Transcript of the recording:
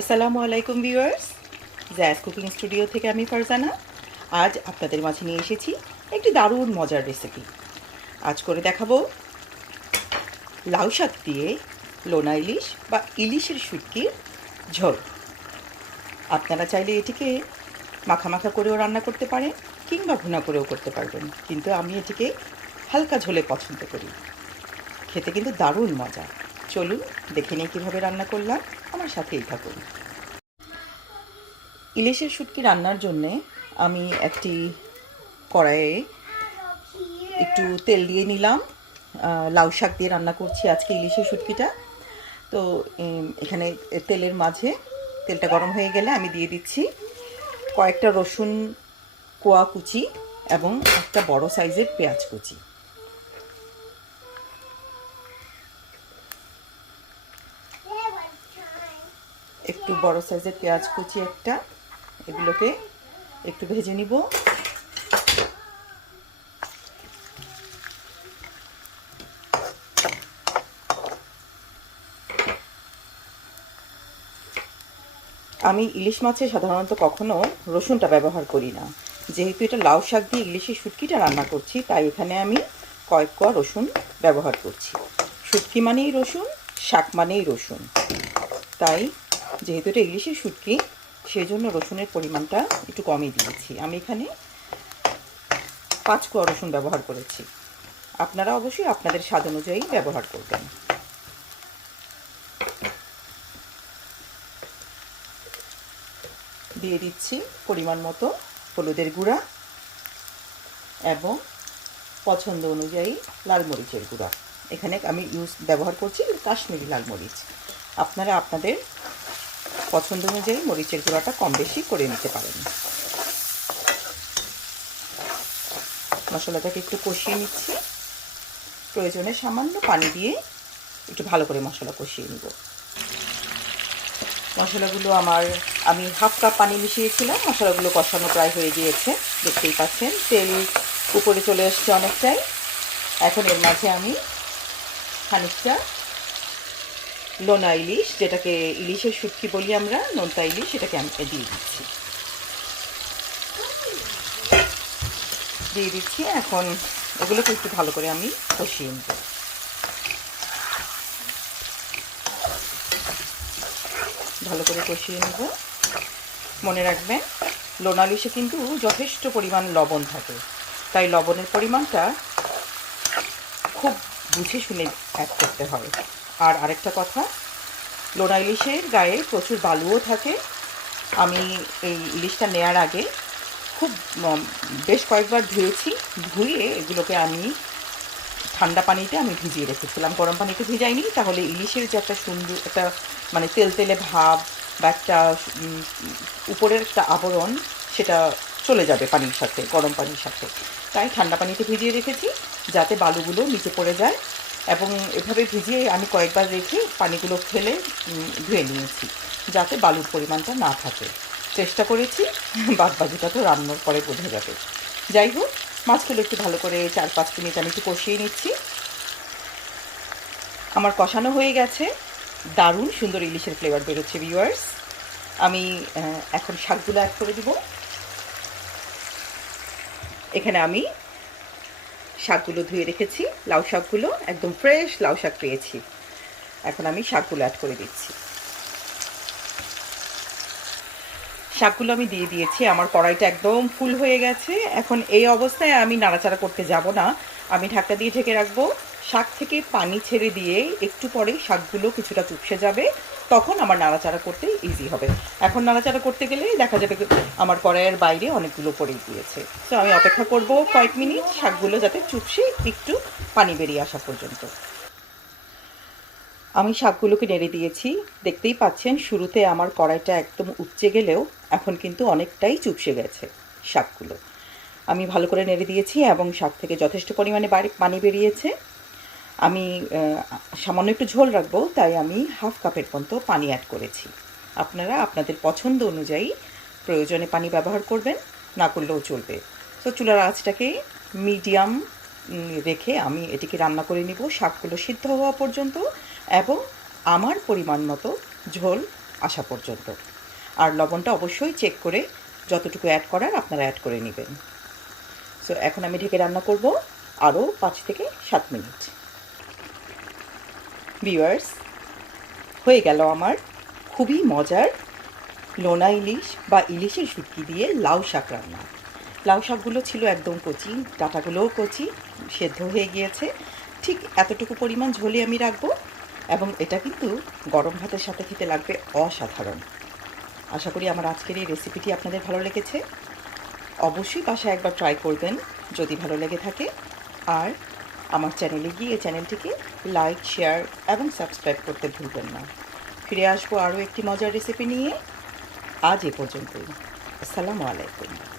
আসসালামু আলাইকুম viewers, jazz cooking studio থেকে আমি ফারজানা। আজ আপনাদের মাঝে নিয়ে এসেছি একটি দারুণ মজার রেসিপি। আজ করে দেখাবো লাউ শাক দিয়ে লোনা ইলিশ বা ইলিশের শুটকির ঝোল। আপনারা চাইলে এটিকে মাখা মাখা করেও রান্না করতে পারেন কিংবা ভুনা করেও করতে পারবেন, কিন্তু আমি এটিকে হালকা ঝোলে পছন্দ করি। খেতে কিন্তু দারুণ মজা। চলুন দেখে নিই কীভাবে রান্না করলাম, আমার সাথেই থাকুন। ইলিশের শুটকি রান্নার জন্যে আমি একটি কড়াইয়ে একটু তেল দিয়ে নিলাম। লাউ শাক দিয়ে রান্না করছি আজকে ইলিশের শুটকিটা। তো এখানে তেলের মাঝে তেলটা গরম হয়ে গেলে আমি দিয়ে দিচ্ছি কয়েকটা রসুন কোয়া কুচি এবং একটা বড় সাইজের পেঁয়াজ কুচি। একটু বড় সাইজের পেঁয়াজ কুচি একটা, এগুলোকে একটু ভেজে নিব। আমি ইলিশ মাছে সাধারণত কখনো রসুনটা ব্যবহার করি না, যেহেতু এটা লাউ শাক দিয়ে ইলিশের শুটকিটা রান্না করছি, তাই এখানে আমি কয়েক কোয়া রসুন ব্যবহার করছি। শুটকি মানেই রসুন, শাক মানেই রসুন, তাই যেহেতু এটা ইলিশের শুটকি সেই জন্য রসুনের পরিমাণটা একটু কমই দিয়েছি। আমি এখানে 5 কোয়া রসুন ব্যবহার করেছি। আপনারা অবশ্যই আপনাদের স্বাদ অনুযায়ী ব্যবহার করবেন। দিয়ে দিচ্ছি পরিমাণ মতো হলুদের গুঁড়া এবং পছন্দ অনুযায়ী লাল মরিচের গুঁড়া। এখানে আমি ব্যবহার করছি কাশ্মীরি লাল মরিচ। আপনারা আপনাদের পছন্দ অনুযায়ী মরিচের গুঁড়াটা কম বেশি করে নিতে পারেন। মশলাটাকে একটু কষিয়ে নিচ্ছি। প্রয়োজনে সামান্য পানি দিয়ে একটু ভালো করে মশলা কষিয়ে নিব। মশলাগুলো আমি হাফ কাপ পানি মিশিয়েছিলাম। মশলাগুলো কষানো প্রায় হয়ে গিয়েছে, দেখতেই পাচ্ছেন তেল উপরে চলে এসছে অনেকটাই। এখন এর মাঝে আমি খানিকটা লোনা ইলিশ, যেটাকে ইলিশের শুটকি বলি আমরা, নোনতা ইলিশ, সেটাকে আমি দিয়ে দিচ্ছি। এখন এগুলোকে একটু ভালো করে আমি কষিয়ে নেব। ভালো করে কষিয়ে নেব। মনে রাখবেন লোনা ইলিশে কিন্তু যথেষ্ট পরিমাণ লবণ থাকে, তাই লবণের পরিমাণটা খুব বুঝে শুনে অ্যাড করতে হয়। আর আরেকটা কথা, লোনা ইলিশের গায়ে প্রচুর বালুও থাকে। আমি এই ইলিশটা নেয়ার আগে খুব বেশ কয়েকবার ধুয়েছি। ধুয়ে এগুলোকে আমি ঠান্ডা পানিতে আমি ভিজিয়ে রেখেছিলাম, গরম পানিতে ভিজাইনি, তাহলে ইলিশের যে একটা সুন্দর একটা মানে তেলতেলে ভাব বা একটা উপরের একটা আবরণ, সেটা চলে যাবে পানির সাথে, গরম পানির সাথে। তাই ঠান্ডা পানিতে ভিজিয়ে রেখেছি যাতে বালুগুলো নিচে পড়ে যায়, এবং এভাবে ভিজিয়ে আমি কয়েকবার রেখে পানিগুলো ফেলে ধুয়ে নিয়েছি যাতে বালুর পরিমাণটা না থাকে। চেষ্টা করেছি, বাদ বাকিটা তো রান্নার পরে বোঝা যাবে। যাই হোক, মাছগুলো একটু ভালো করে 4-5 মিনিট আমি একটু কষিয়ে নিচ্ছি। আমার কষানো হয়ে গেছে, দারুণ সুন্দর ইলিশের ফ্লেভার বেরোচ্ছে ভিউয়ার্স। আমি এখন শাকগুলো অ্যাড করে দিব। এখানে আমি শাকগুলো ধুয়ে রেখেছি, লাউ শাকগুলো একদম ফ্রেশ লাউ শাক পেয়েছি। এখন আমি শাকগুলো অ্যাড করে দিচ্ছি। শাকগুলো আমি দিয়ে দিয়েছি। আমার কড়াইটা একদম ফুল হয়ে গেছে। এখন এই অবস্থায় আমি নাড়াচাড়া করতে যাব না, আমি ঢাকনা দিয়ে ঢেকে রাখবো। শাক থেকে পানি ছেড়ে দিয়ে একটু পরেই শাকগুলো কিছুটা চুপসে যাবে, তখন আমার নাড়াচাড়া করতে ইজি হবে। এখন নাড়াচাড়া করতে গেলে দেখা যাবে আমার কড়াইয়ের বাইরে অনেকগুলো পড়ে গিয়েছে। তো আমি অপেক্ষা করব কয়েক মিনিট, শাকগুলো যাতে চুপসে একটু পানি বেরিয়ে আসা পর্যন্ত। আমি শাকগুলোকে নেড়ে দিয়েছি। দেখতেই পাচ্ছেন শুরুতে আমার কড়াইটা একদম উপচে গেলেও এখন কিন্তু অনেকটাই চুপসে গেছে শাকগুলো। আমি ভালো করে নেড়ে দিয়েছি এবং শাক থেকে যথেষ্ট পরিমাণে পানি বেরিয়েছে। আমি সামান্য একটু ঝোল রাখবো, তাই আমি হাফ কাপের মতো পানি অ্যাড করেছি। আপনারা আপনাদের পছন্দ অনুযায়ী প্রয়োজনে পানি ব্যবহার করবেন, না করলেও চলবে। তো চুলার আঁচটাকে মিডিয়াম রেখে আমি এটিকে রান্না করে নিব শাকগুলো সিদ্ধ হওয়া পর্যন্ত, এবং আমার পরিমাণ মতো ঝোল আসা পর্যন্ত। আর লবণটা অবশ্যই চেক করে যতটুকু অ্যাড করার আপনারা অ্যাড করে নেবেন। সো এখন আমি ঢেকে রান্না করব আরও 5 থেকে 7 মিনিট। ভিউয়ার্স, হয়ে গেল আমার খুবই মজার লোনা ইলিশ বা ইলিশের শুটকি দিয়ে লাউ শাক রান্না। লাউ শাকগুলো ছিল একদম কচি, ডাঁটাগুলোও কচি, সেদ্ধ হয়ে গিয়েছে। ঠিক এতটুকু পরিমাণ ঝোলে আমি রাখবো এবং এটা কিন্তু গরম ভাতের সাথে খেতে লাগবে অসাধারণ। আশা করি আমার আজকের এই রেসিপিটি আপনাদের ভালো লেগেছে। অবশ্যই বাসায় একবার ট্রাই করবেন যদি ভালো লেগে থাকে। আর আমার চ্যানেলে গিয়ে চ্যানেলটিকে লাইক, শেয়ার এবং সাবস্ক্রাইব করতে ভুলবেন না। ফিরে আসবো আরও একটি মজার রেসিপি নিয়ে। আজ এ পর্যন্তই। আসসালামু আলাইকুম।